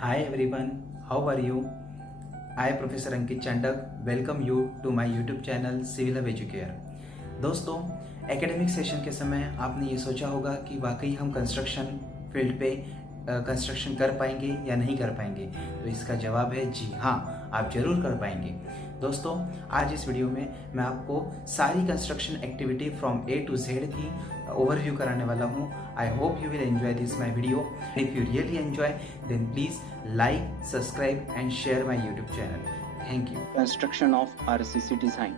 Hi everyone, how are you? I Professor Ankit Chandak welcome you to my YouTube channel Civil of Educare। दोस्तों, academic session के समय आपने ये सोचा होगा कि वाकई हम कंस्ट्रक्शन फील्ड पे कंस्ट्रक्शन कर पाएंगे या नहीं कर पाएंगे। तो इसका जवाब है जी हाँ, आप जरूर कर पाएंगे। दोस्तों, आज इस वीडियो में मैं आपको सारी construction activity from A to Z की ओवरव्यू कराने वाला हूँ। I hope you will enjoy this my video. If you really enjoy then please like, subscribe and share my YouTube channel. Thank you. Construction of RCC design.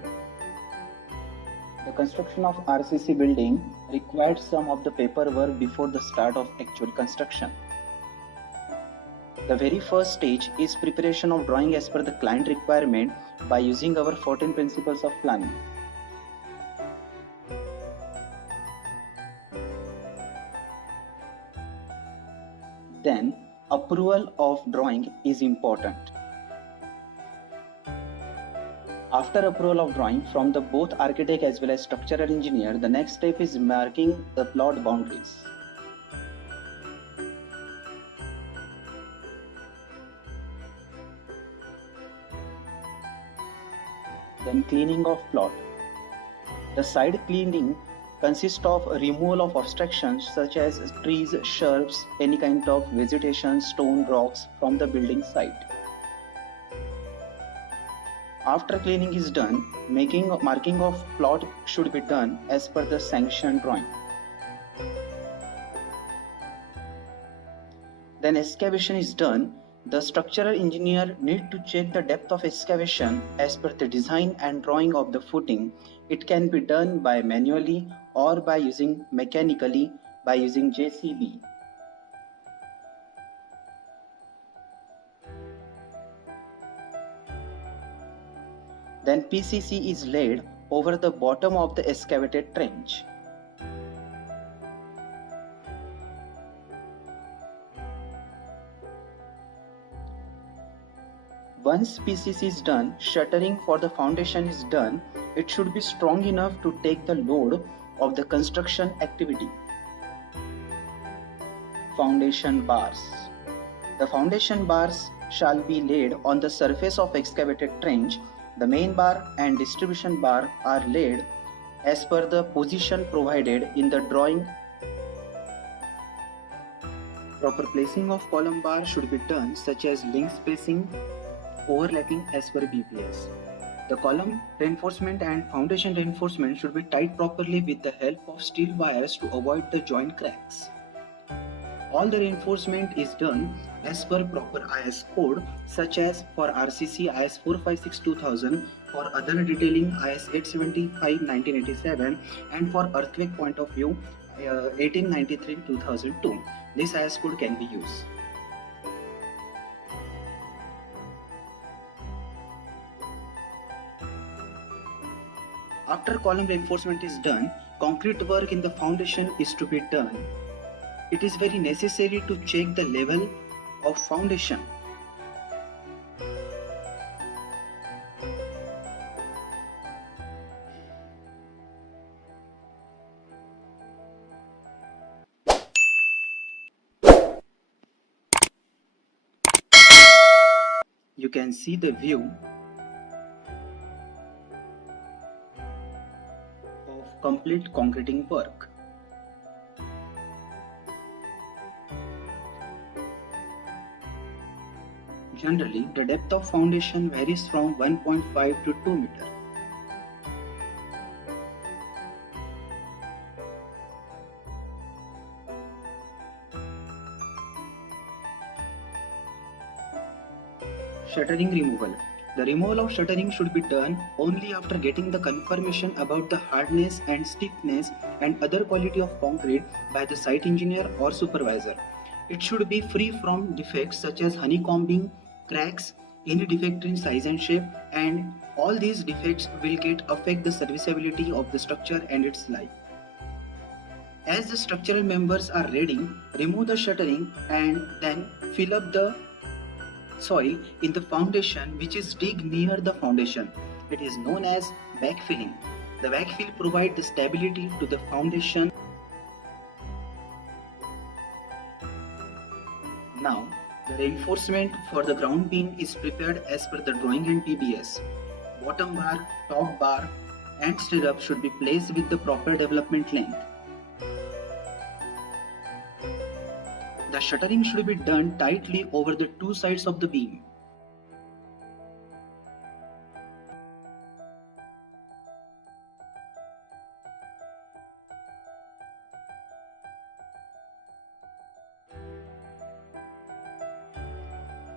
The construction of RCC building required some of the paperwork before the start of actual construction. The very first stage is preparation of drawing as per the client requirement by using our 14 principles of planning. Then, approval of drawing is important. After approval of drawing from the both architect as well as structural engineer, the next step is marking the plot boundaries. Then cleaning of plot. The side cleaning consists of removal of obstructions such as trees, shrubs, any kind of vegetation, stone, rocks from the building site. After cleaning is done, marking of plot should be done as per the sanctioned drawing. Then excavation is done. The structural engineer need to check the depth of excavation as per the design and drawing of the footing. It can be done by manually or by using mechanically by using JCB. Then PCC is laid over the bottom of the excavated trench. Once PCC is done, shuttering for the foundation is done. It should be strong enough to take the load of the construction activity. Foundation bars. The foundation bars shall be laid on the surface of excavated trench. The main bar and distribution bar are laid as per the position provided in the drawing. Proper placing of column bar should be done, such as link spacing, overlapping as per BPS. The column reinforcement and foundation reinforcement should be tied properly with the help of steel wires to avoid the joint cracks. All the reinforcement is done as per proper IS code, such as for RCC IS 456-2000, for other detailing IS 875-1987, and for earthquake point of view 1893-2002. This IS code can be used. After column reinforcement is done, concrete work in the foundation is to be done. It is very necessary to check the level of foundation. You can see the view of complete concreting work. Generally, the depth of foundation varies from 1.5 to 2 meter. Shuttering removal. The removal of shuttering should be done only after getting the confirmation about the hardness and stiffness and other quality of concrete by the site engineer or supervisor. It should be free from defects such as honeycombing, cracks, any defect in size and shape, and all these defects will affect the serviceability of the structure and its life. As the structural members are ready, remove the shuttering and then fill up the soil in the foundation which is dig near the foundation. It is known as backfilling. The backfill provides the stability to the foundation. Now The reinforcement for the ground beam is prepared as per the drawing and PBS. Bottom bar, top bar, and stirrup should be placed with the proper development length. The shuttering should be done tightly over the two sides of the beam.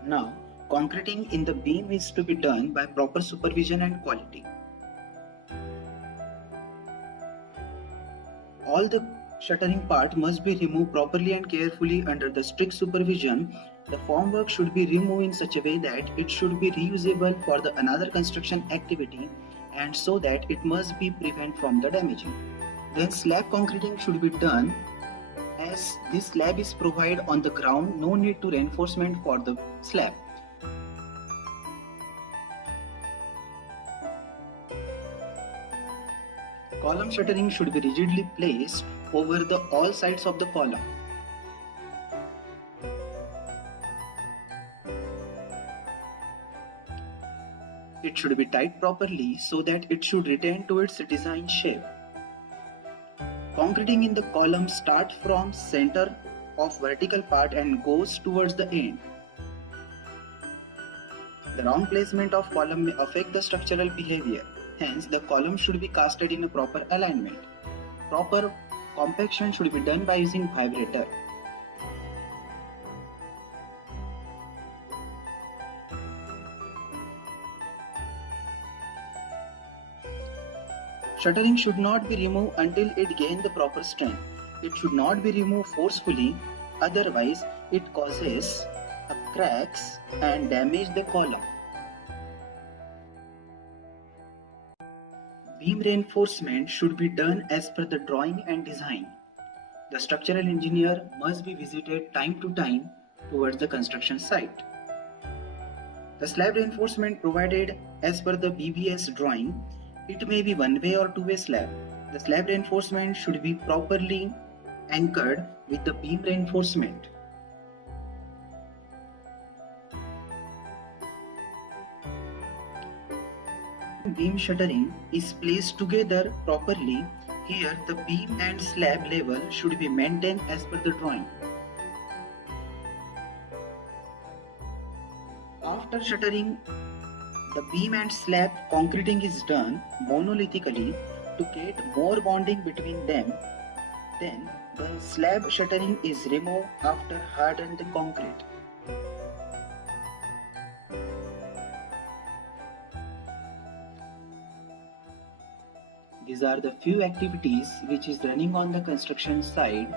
Now, concreting in the beam is to be done by proper supervision and quality. All the shuttering part must be removed properly and carefully under the strict supervision. The formwork should be removed in such a way that it should be reusable for the another construction activity, and so that it must be prevented from the damaging. Then slab concreting should be done. As this slab is provided on the ground, no need to reinforcement for the slab. Column shuttering should be rigidly placed over the all sides of the column. It should be tied properly so that it should retain to its design shape. Concreting in the column starts from center of vertical part and goes towards the end. The wrong placement of column may affect the structural behavior. Hence, the column should be casted in a proper alignment. Proper compaction should be done by using vibrator. Shuttering should not be removed until it gains the proper strength. It should not be removed forcefully, otherwise it causes cracks and damage the column. Beam reinforcement should be done as per the drawing and design. The structural engineer must be visited time to time towards the construction site. The slab reinforcement provided as per the BBS drawing. It may be one-way or two-way slab. The slab reinforcement should be properly anchored with the beam reinforcement. Beam shuttering is placed together properly. Here the beam and slab level should be maintained as per the drawing. After shuttering, the beam and slab concreting is done monolithically to get more bonding between them. Then the slab shuttering is removed after hardened the concrete. These are the few activities which is running on the construction side